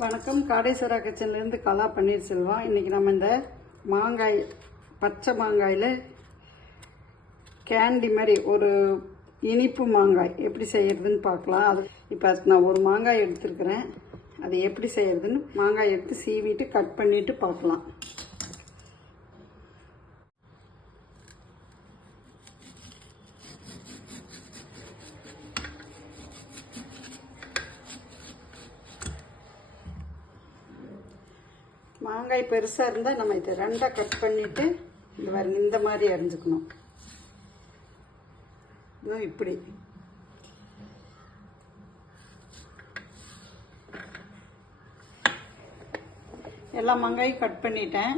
வணக்கம். காடேஸ்வரா கிச்சன்லேருந்து கலா பன்னீர்செல்வம். இன்றைக்கி நம்ம இந்த மாங்காய், பச்சை மாங்காயில் கேண்டி மாதிரி ஒரு இனிப்பு மாங்காய் எப்படி செய்கிறதுன்னு பார்க்கலாம். அது இப்போ நான் ஒரு மாங்காய் எடுத்துருக்கிறேன். அது எப்படி செய்கிறதுன்னு மாங்காய் எடுத்து சீவிட்டு கட் பண்ணிவிட்டு பார்க்கலாம். மாங்காய் பெருசாக இருந்தால் நம்ம இதை ரெண்டாக கட் பண்ணிவிட்டு இந்த பாருங்க இந்த மாதிரி அரிஞ்சுக்கணும். இப்படி எல்லா மாங்காயும் கட் பண்ணிட்டேன்.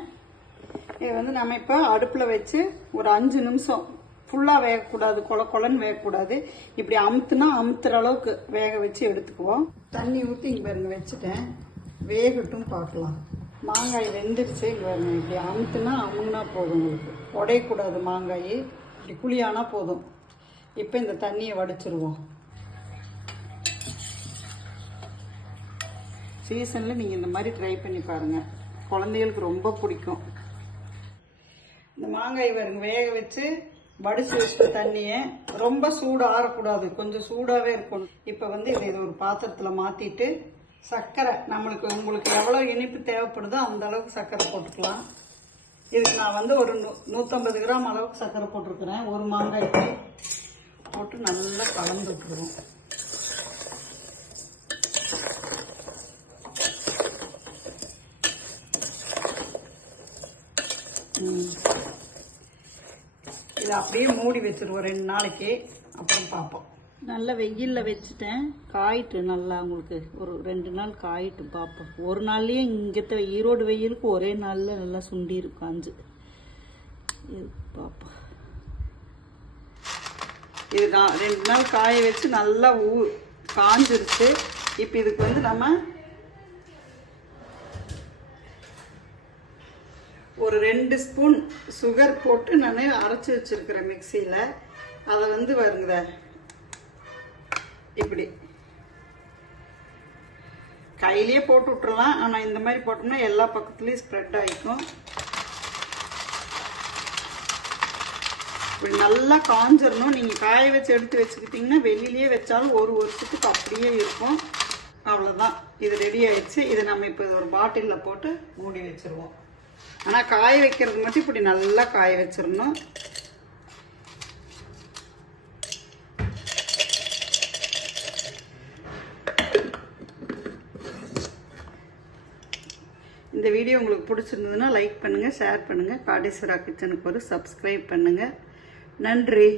இது நம்ம இப்போ அடுப்பில் வச்சு ஒரு 5 நிமிஷம் ஃபுல்லாக வேகக்கூடாது, கொலன்னு வேகக்கூடாது. இப்படி அமுத்துற அளவுக்கு வேக வச்சு எடுத்துக்குவோம். தண்ணி ஊற்றி இங்கே பாருங்க வச்சுட்டேன். வேகட்டும் பார்க்கலாம். மாங்காய் வெந்துருச்சு. இங்கே பாருங்க இப்படி அமுங்குனா போதும். உங்களுக்கு உடையக்கூடாது. மாங்காய் இப்படி குழியானா போதும். இப்போ இந்த தண்ணியை வடிச்சிருவோம். சீசனில் நீங்கள் இந்த மாதிரி ட்ரை பண்ணி பாருங்கள். குழந்தைகளுக்கு ரொம்ப பிடிக்கும். இந்த மாங்காய் பாருங்க வேக வச்சு வடிச்சு வச்ச தண்ணியை ரொம்ப சூடு ஆறக்கூடாது, கொஞ்சம் சூடாகவே இருக்கணும். இப்போ இதை ஒரு பாத்திரத்தில் மாற்றிட்டு சர்க்கரை உங்களுக்கு எவ்வளோ இனிப்பு தேவைப்படுதோ அந்த அளவுக்கு சர்க்கரை போட்டுக்கலாம். இதுக்கு நான் ஒரு 150 கிராம் அளவுக்கு சர்க்கரை போட்டிருக்கிறேன். ஒரு மாங்காய்க்கு போட்டு நல்லா கலந்து விட்டுருவோம். இதை அப்படியே மூடி வச்சிருவோம் 2 நாளைக்கு. அப்புறம் பார்ப்போம். நல்லா வெயிலில் வச்சுட்டேன். காயிட்டு நல்லா உங்களுக்கு ஒரு 2 நாள் காயிட்டு பார்ப்போம். ஒரு நாள்லேயே இங்கே ஈரோடு வெயிலுக்கு ஒரே நாளில் நல்லா சுண்டி இருக்கும். 5 இது பார்ப்போம். இது நான் 2 நாள் காய வச்சு நல்லா காஞ்சிருச்சு. இப்போ இதுக்கு நம்ம ஒரு 2 ஸ்பூன் சுகர் போட்டு நான் அரைச்சி வச்சிருக்கிறேன் மிக்சியில். அதை வருங்க இப்படி கையிலேயே போட்டு விட்டுறலாம். ஆனால் இந்த மாதிரி போட்டோம்னா எல்லா பக்கத்துலேயும் ஸ்ப்ரெட் ஆகிக்கும். இப்படி நல்லா காஞ்சிடணும். நீங்கள் காய வச்சு எடுத்து வச்சுக்கிட்டிங்கன்னா வெளியிலேயே வச்சாலும் ஒரு வருஷத்துக்கு அப்படியே இருக்கும். அவ்வளோதான், இது ரெடி ஆயிடுச்சு. இதை நம்ம இப்போ ஒரு பாட்டிலில் போட்டு மூடி வச்சுருவோம். ஆனால் காய வைக்கிறது மட்டும் இப்படி நல்லா காய வச்சிடணும். இந்த வீடியோ உங்களுக்கு பிடிச்சிருந்ததுன்னா லைக் பண்ணுங்கள், ஷேர் பண்ணுங்கள். காடேஸ்வரா கிச்சனுக்கு ஒரு சப்ஸ்கிரைப் பண்ணுங்கள். நன்றி.